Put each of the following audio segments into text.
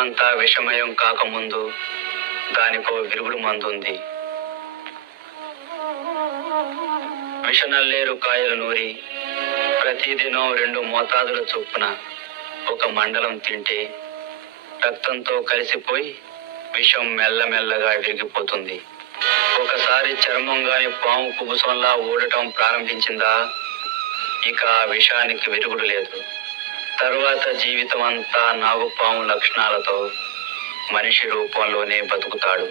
శరీరమంతా విషమయం కాకముందు దానికో విరుగుడు మందుంది. విషనల్లేరు కాయలు నూరి ప్రతిదినం 2 మోతాదుల చొప్పున 1 మండలం తింటే రక్తంతో కలిసిపోయి విషం మెల్లమెల్లగా విరిగిపోతుంది. ఒకసారి చర్మం గాని పాము కుబుసంలా ఊడటం ప్రారంభించిందా ఇక ఆ విషానికి విరుగుడు లేదు. తరువాత జీవితం అంతా నాగుపాము లక్షణాలతో మనిషి రూపంలోనే బతుకుతాడు.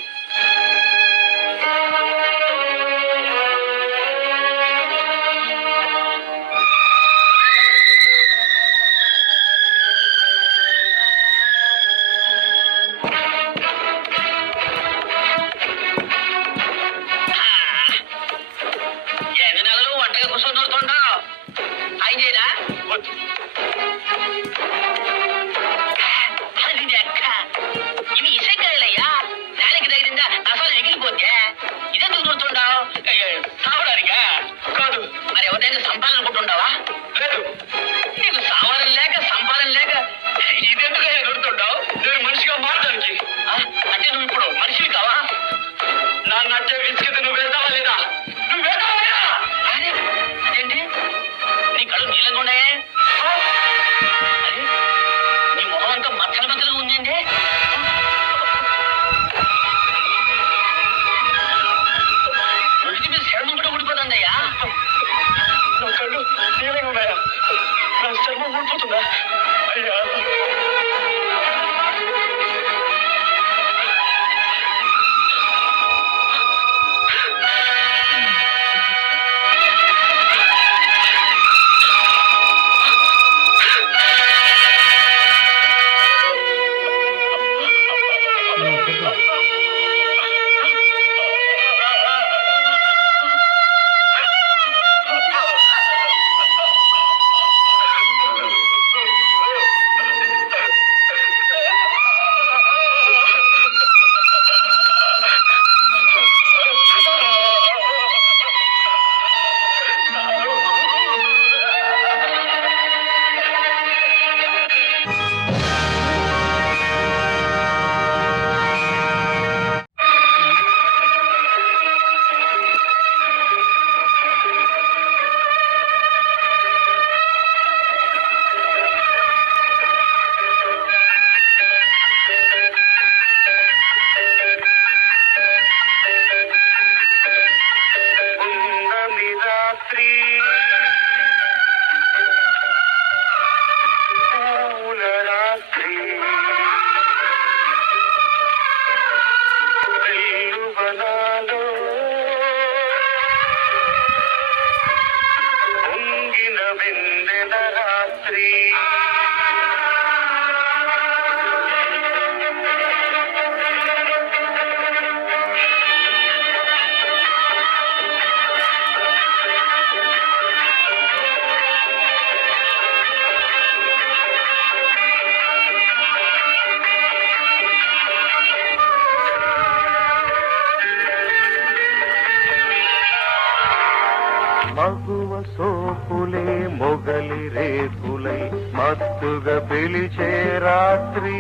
మగువ సోపులే మొగలి రేకులై మత్తుగా పిలిచే రాత్రి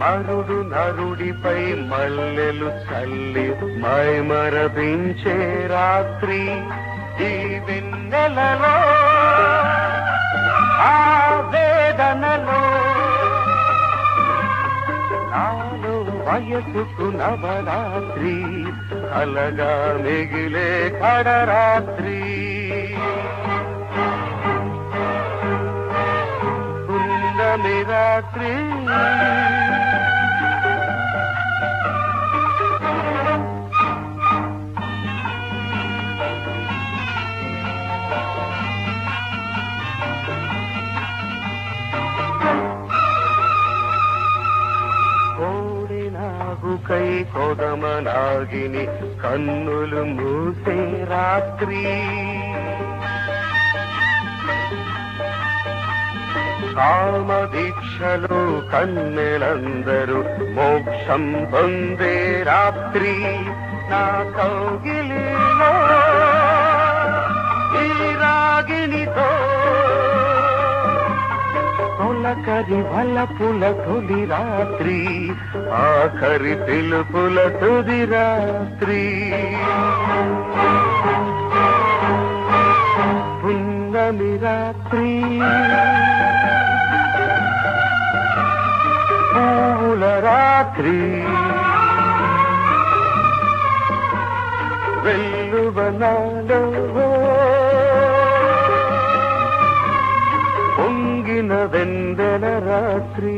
మరుడు నరుడిపై మల్లెలు చల్లి మైమరపించే రాత్రి ఈ వెన్నెలలో ఆ వేదనలో నాలో వయసుకు నవరాత్రి అలగా మిగిలే కడరాత్రి పున్నమి రాత్రి కై కొదమనాగిని కన్నులు మూసే రాత్రి కామదీక్షలో కన్నెలందరూ మోక్షం పొందే రాత్రి నా కౌగిలిలో ఈ రాగినితో తొలకరి వలపుల తొలి రాత్రి, ఆఖరి పిలుపుల తుది రాత్రి. పున్నమి రాత్రి, పూల రాత్రి, వెల్లువనాలో పొంగిన వెందెల రాత్రి.